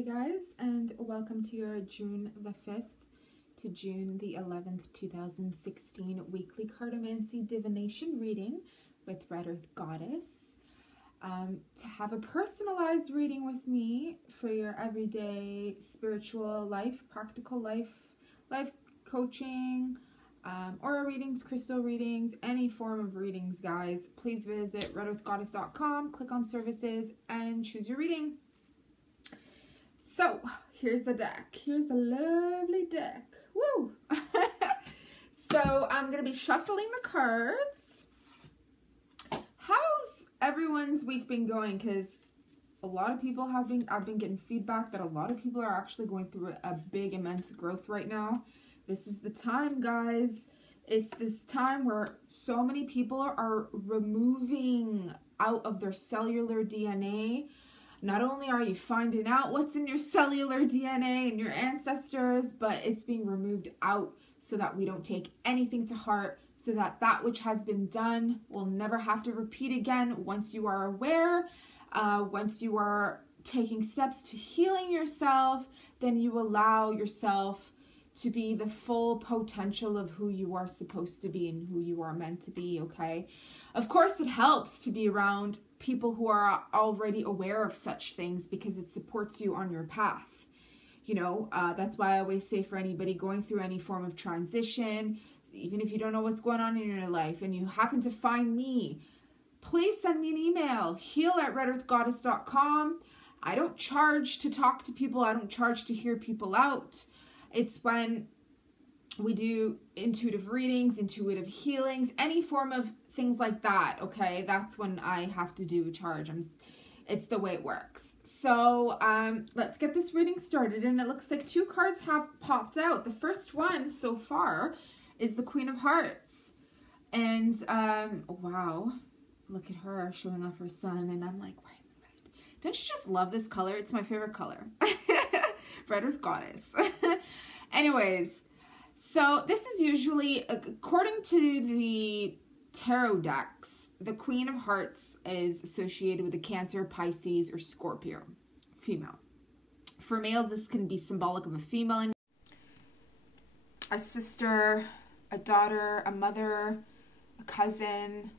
Hey guys, and welcome to your June the 5th to June the 11th, 2016 weekly Cartomancy divination reading with Red Earth Goddess. To have a personalized reading with me for your everyday spiritual life, practical life coaching, aura readings, crystal readings, any form of readings, guys, please visit redearthgoddess.com, click on services, and choose your reading. So, here's the deck. Here's the lovely deck. Woo! So, I'm going to be shuffling the cards. How's everyone's week been going? Because a lot of people I've been getting feedback that a lot of people are actually going through a big, immense growth right now. This is the time, guys. It's this time where so many people are removing out of their cellular DNA. Not only are you finding out what's in your cellular DNA and your ancestors, but it's being removed out so that we don't take anything to heart, so that that which has been done will never have to repeat again. Once you are aware, once you are taking steps to healing yourself, then you allow yourself to be the full potential of who you are supposed to be and who you are meant to be, okay? Of course, it helps to be around people who are already aware of such things because it supports you on your path. You know, that's why I always say for anybody going through any form of transition, even if you don't know what's going on in your life and you happen to find me, please send me an email, heal@redearthgoddess.com. I don't charge to talk to people. I don't charge to hear people out. It's when we do intuitive readings, intuitive healings, any form of things like that, okay? That's when I have to do a charge. It's the way it works. So let's get this reading started. And it looks like two cards have popped out. The first one so far is the Queen of Hearts. And wow, look at her showing off her sun. And I'm like, wait. Don't you just love this color? It's my favorite color. Red Earth Goddess. Anyways, so this is usually, according to the tarot decks, the Queen of Hearts is associated with a Cancer, Pisces, or Scorpio, female. For males, this can be symbolic of a female, a sister, a daughter, a mother, a cousin,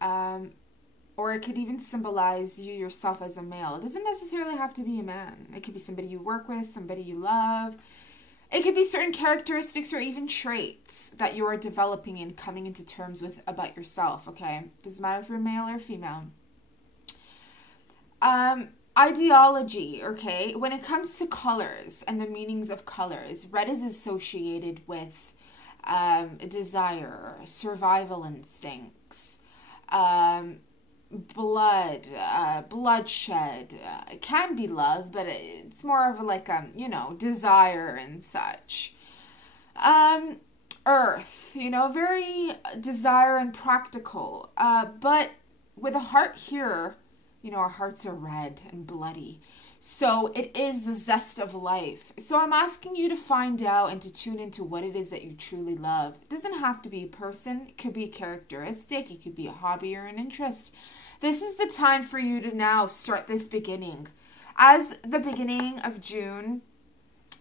or it could even symbolize you yourself as a male. It doesn't necessarily have to be a man. It could be somebody you work with, somebody you love. It could be certain characteristics or even traits that you are developing and coming into terms with about yourself, okay? Doesn't matter if you're male or female. Ideology, okay? When it comes to colors and the meanings of colors, red is associated with desire, survival instincts, blood, bloodshed. It can be love, but it's more of like desire and such. Earth, very desire and practical. But with a heart here, our hearts are red and bloody. So it is the zest of life. So I'm asking you to find out and to tune into what it is that you truly love. It doesn't have to be a person. It could be a characteristic. It could be a hobby or an interest. This is the time for you to now start this beginning. As the beginning of June,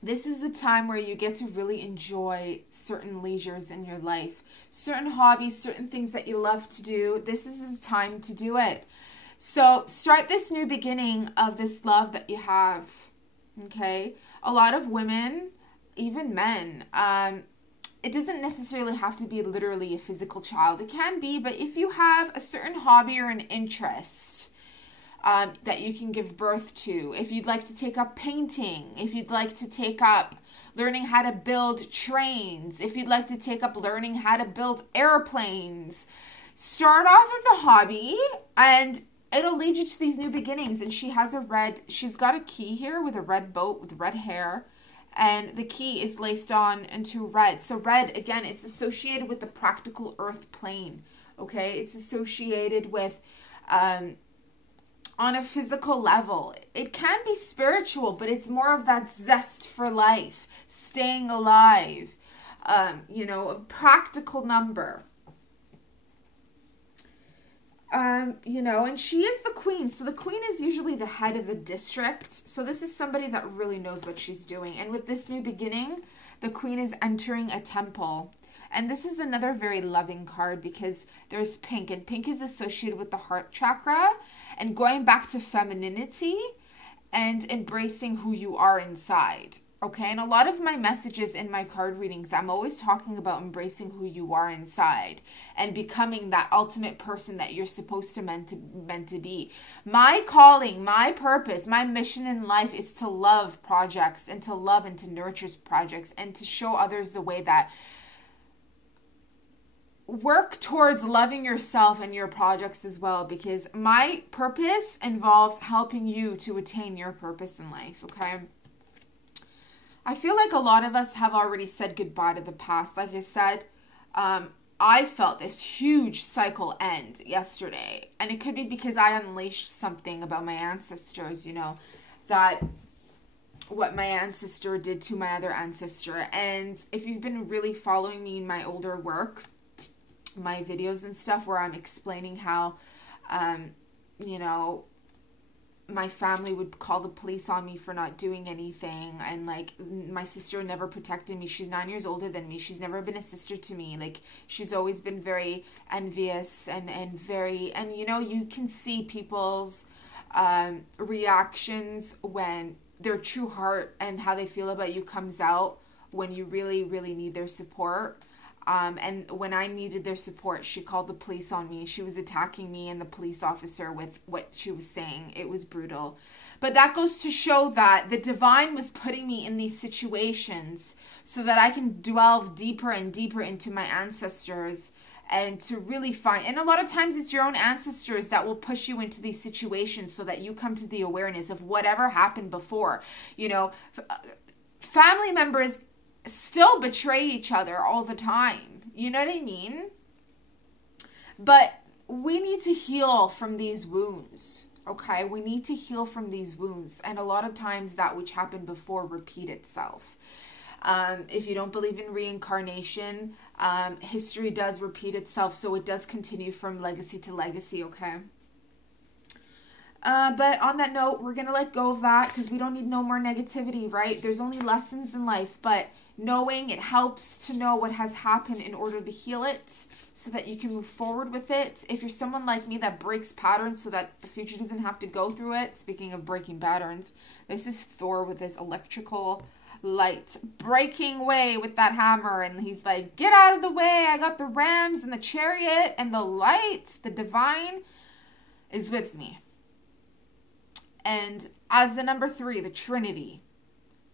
this is the time where you get to really enjoy certain leisures in your life, certain hobbies, certain things that you love to do. This is the time to do it. So start this new beginning of this love that you have, okay? A lot of women, even men, it doesn't necessarily have to be literally a physical child. It can be, but if you have a certain hobby or an interest that you can give birth to, if you'd like to take up painting, if you'd like to take up learning how to build trains, if you'd like to take up learning how to build airplanes, start off as a hobby and it'll lead you to these new beginnings. And she's got a key here with a red boat with red hair. And the key is laced on into red. So red, again, it's associated with the practical earth plane, okay? It's associated with, on a physical level. It can be spiritual, but it's more of that zest for life, staying alive, a practical number. you know, and she is the queen. So the queen is usually the head of the district. So this is somebody that really knows what she's doing. And with this new beginning, the queen is entering a temple. And this is another very loving card because there's pink. And pink is associated with the heart chakra and going back to femininity and embracing who you are inside. Okay, and a lot of my messages in my card readings, I'm always talking about embracing who you are inside and becoming that ultimate person that you're supposed to meant to be. My calling, my purpose, my mission in life is to love projects and to love and to nurture projects and to show others the way that work towards loving yourself and your projects as well, because my purpose involves helping you to attain your purpose in life, okay? I feel like a lot of us have already said goodbye to the past. Like I said, I felt this huge cycle end yesterday. And it could be because I unleashed something about my ancestors, you know, that what my ancestor did to my other ancestor. And if you've been really following me in my older work, my videos and stuff where I'm explaining how, you know, my family would call the police on me for not doing anything, and like my sister never protected me. She's 9 years older than me. She's never been a sister to me. Like she's always been very envious and you know, you can see people's reactions when their true heart and how they feel about you comes out when you really need their support. And when I needed their support, she called the police on me. She was attacking me and the police officer with what she was saying. It was brutal. But that goes to show that the divine was putting me in these situations so that I can delve deeper and deeper into my ancestors and to really find. And a lot of times it's your own ancestors that will push you into these situations so that you come to the awareness of whatever happened before. You know, family members still betray each other all the time. You know what I mean? But we need to heal from these wounds, okay? We need to heal from these wounds. And a lot of times that which happened before repeat itself. If you don't believe in reincarnation, history does repeat itself. So it does continue from legacy to legacy, okay? But on that note, we're going to let go of that because we don't need no more negativity, right? There's only lessons in life, but knowing it helps to know what has happened in order to heal it so that you can move forward with it. If you're someone like me that breaks patterns so that the future doesn't have to go through it, speaking of breaking patterns, this is Thor with his electrical light breaking way with that hammer, and he's like, get out of the way, I got the rams and the chariot and the light, the divine is with me. And as the number 3, the Trinity,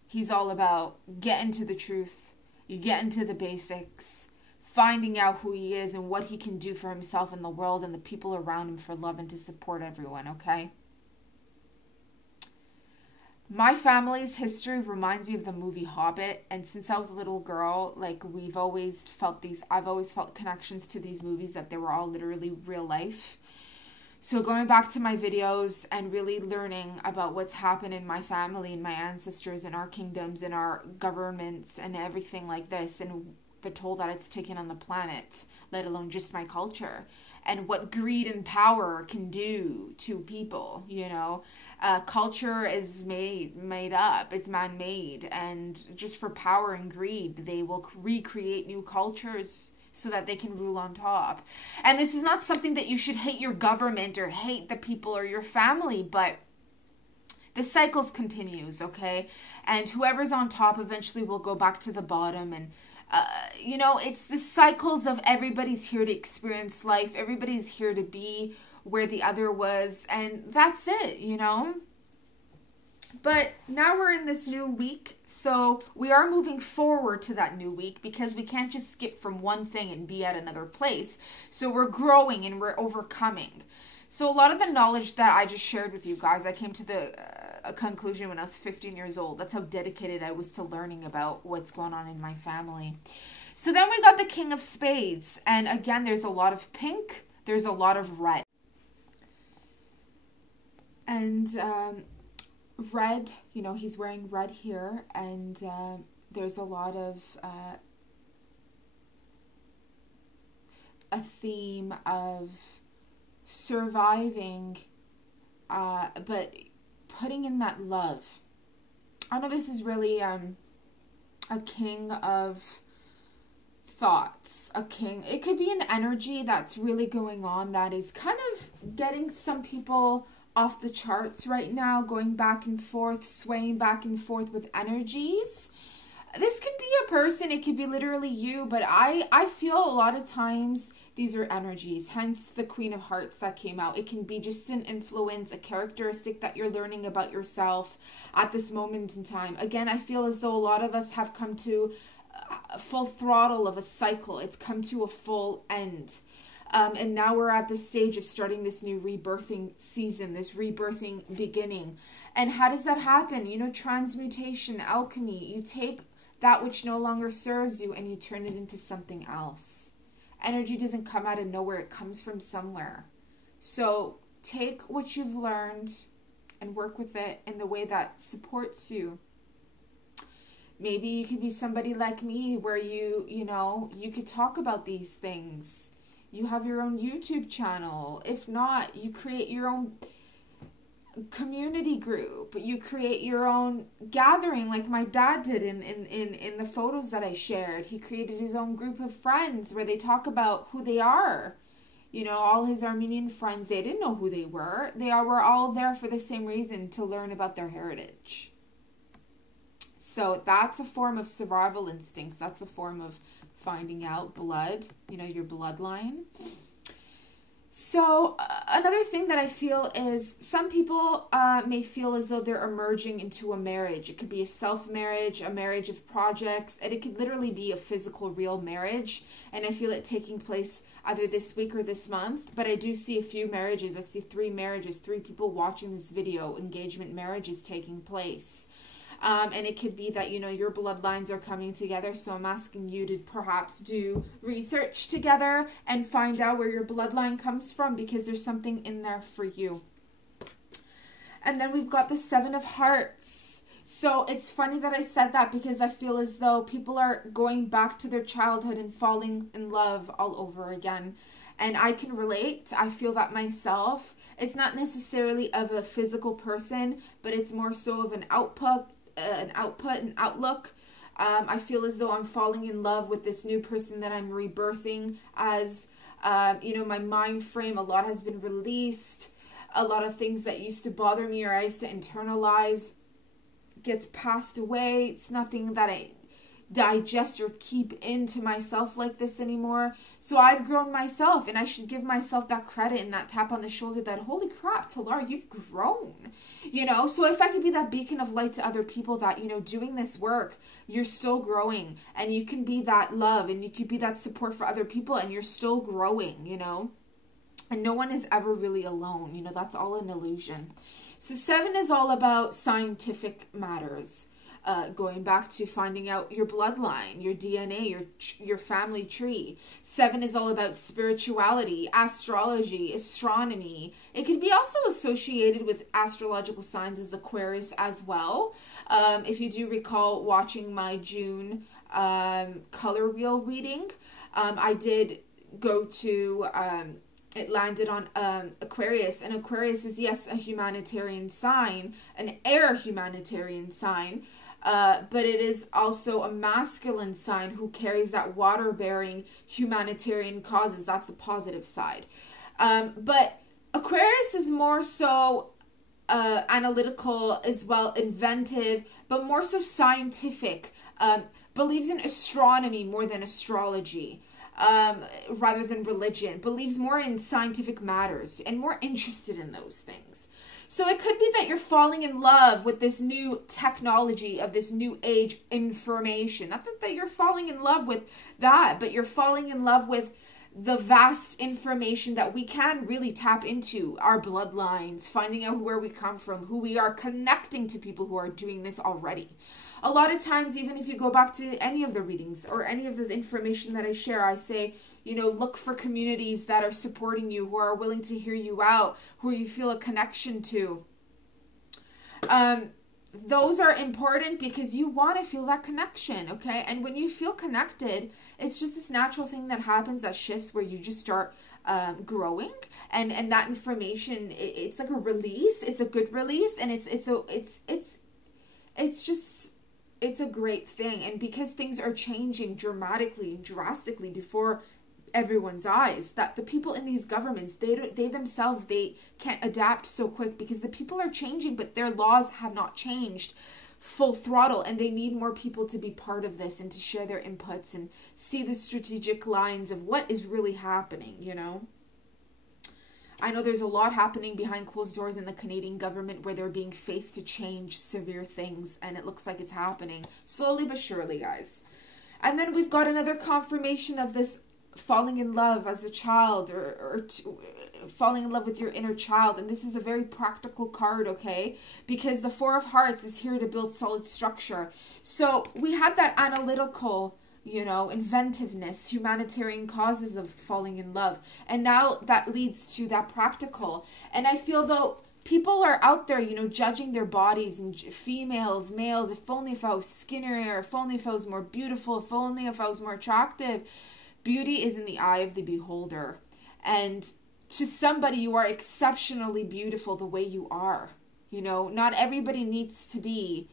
he's all about getting to the truth, getting to the basics, finding out who he is and what he can do for himself and the world and the people around him for love and to support everyone, okay? My family's history reminds me of the movie Hobbit, and since I was a little girl, like I've always felt connections to these movies that they were all literally real life. So going back to my videos and really learning about what's happened in my family and my ancestors and our kingdoms and our governments and everything like this and the toll that it's taken on the planet, let alone just my culture, and what greed and power can do to people, you know. Culture is made up, it's man-made, and just for power and greed, they will recreate new cultures so that they can rule on top. And this is not something that you should hate your government or hate the people or your family, but the cycles continues, okay? And whoever's on top eventually will go back to the bottom. And, you know, it's the cycles of everybody's here to experience life. Everybody's here to be where the other was. And that's it, you know? But now we're in this new week, so we are moving forward to that new week because we can't just skip from one thing and be at another place. So we're growing and we're overcoming. So a lot of the knowledge that I just shared with you guys, I came to a conclusion when I was 15 years old. That's how dedicated I was to learning about what's going on in my family. So then we got the King of Spades. And again, there's a lot of pink. There's a lot of red. And red, you know, he's wearing red here, and there's a lot of a theme of surviving, but putting in that love. I know this is really a king of thoughts, a king. It could be an energy that's really going on that is kind of getting some people off the charts right now, going back and forth, swaying back and forth with energies. This could be a person, it could be literally you, but I feel a lot of times these are energies, hence the Queen of Hearts that came out. It can be just an influence, a characteristic that you're learning about yourself at this moment in time. Again, I feel as though a lot of us have come to a full throttle of a cycle. It's come to a full end. And now we're at the stage of starting this new rebirthing season, this rebirthing beginning. And how does that happen? You know, transmutation, alchemy. You take that which no longer serves you and you turn it into something else. Energy doesn't come out of nowhere. It comes from somewhere. So take what you've learned and work with it in the way that supports you. Maybe you could be somebody like me where you know, you could talk about these things. You have your own YouTube channel. If not, you create your own community group. You create your own gathering like my dad did in the photos that I shared. He created his own group of friends where they talk about who they are. You know, all his Armenian friends, they didn't know who they were. They were all there for the same reason, to learn about their heritage. So that's a form of survival instincts. That's a form of finding out blood, you know, your bloodline. So another thing that I feel is some people may feel as though they're emerging into a marriage. It could be a self-marriage, a marriage of projects, and it could literally be a physical, real marriage. And I feel it taking place either this week or this month. But I do see a few marriages. I see 3 marriages, 3 people watching this video, engagement marriages taking place. And it could be that, you know, your bloodlines are coming together. So I'm asking you to perhaps do research together and find out where your bloodline comes from, because there's something in there for you. And then we've got the 7 of Hearts. So it's funny that I said that, because I feel as though people are going back to their childhood and falling in love all over again. And I can relate. I feel that myself. It's not necessarily of a physical person, but it's more so of an output, an outlook. I feel as though I'm falling in love with this new person that I'm rebirthing as, you know, my mind frame, a lot has been released. A lot of things that used to bother me or I used to internalize gets passed away. It's nothing that I digest or keep into myself like this anymore. So I've grown myself, and I should give myself that credit and that tap on the shoulder that, holy crap, Talar, you've grown, you know. So if I could be that beacon of light to other people that, you know, doing this work, you're still growing, and you can be that love and you can be that support for other people, and you're still growing, you know. And no one is ever really alone, you know. That's all an illusion. So 7 is all about scientific matters. Going back to finding out your bloodline, your DNA, your family tree. 7 is all about spirituality, astrology, astronomy. It could be also associated with astrological signs as Aquarius as well. If you do recall watching my June color wheel reading, I did go to... it landed on Aquarius, and Aquarius is, yes, a humanitarian sign, an air humanitarian sign, but it is also a masculine sign who carries that water-bearing humanitarian causes. That's the positive side. But Aquarius is more so analytical as well, inventive, but more so scientific, believes in astronomy more than astrology. Rather than religion, believes more in scientific matters and more interested in those things. So it could be that you're falling in love with this new technology of this new age information. Not that you're falling in love with that, but you're falling in love with the vast information that we can really tap into, our bloodlines, finding out where we come from, who we are, connecting to people who are doing this already. A lot of times, even if you go back to any of the readings or any of the information that I share, I say, you know, look for communities that are supporting you, who are willing to hear you out, who you feel a connection to. Those are important because you want to feel that connection, okay? And when you feel connected, it's just this natural thing that happens, that shifts, where you just start growing, and that information, it's like a release. It's a good release, and it's a great thing. And because things are changing dramatically, drastically before everyone's eyes, that the people in these governments, they themselves, they can't adapt so quick because the people are changing, but their laws have not changed full throttle, and they need more people to be part of this and to share their inputs and see the strategic lines of what is really happening, you know. I know there's a lot happening behind closed doors in the Canadian government where they're being faced to change severe things, and it looks like it's happening slowly but surely, guys. And then we've got another confirmation of this falling in love as a child, or falling in love with your inner child. And this is a very practical card, okay? Because the Four of Hearts is here to build solid structure. So we had that analytical, you know, inventiveness, humanitarian causes of falling in love. And now that leads to that practical. And I feel though people are out there, you know, judging their bodies, and females, males, if only if I was skinnier, if only if I was more beautiful, if only if I was more attractive. Beauty is in the eye of the beholder. And to somebody, you are exceptionally beautiful the way you are. You know, not everybody needs to be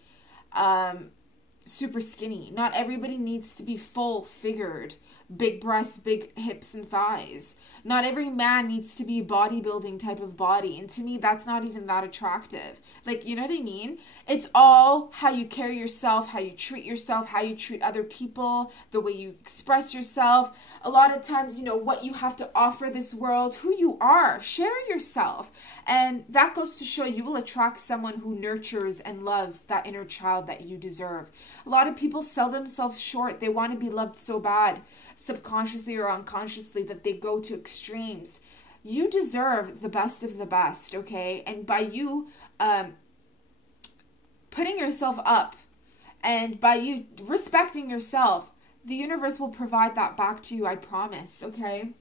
super skinny. Not everybody needs to be full-figured, big breasts, big hips and thighs. Not every man needs to be bodybuilding type of body. And to me, that's not even that attractive. Like, you know what I mean? It's all how you carry yourself, how you treat yourself, how you treat other people, the way you express yourself. A lot of times, you know, what you have to offer this world, who you are, share yourself. And that goes to show you will attract someone who nurtures and loves that inner child that you deserve. A lot of people sell themselves short. They want to be loved so bad, subconsciously or unconsciously, that they go to extremes. You deserve the best of the best, okay? And by you putting yourself up, and by you respecting yourself, the universe will provide that back to you, I promise, okay?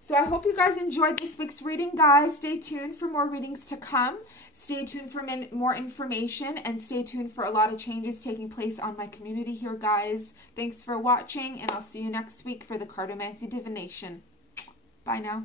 So I hope you guys enjoyed this week's reading, guys. Stay tuned for more readings to come. Stay tuned for more information, and stay tuned for a lot of changes taking place on my community here, guys. Thanks for watching, and I'll see you next week for the Cartomancy divination. Bye now.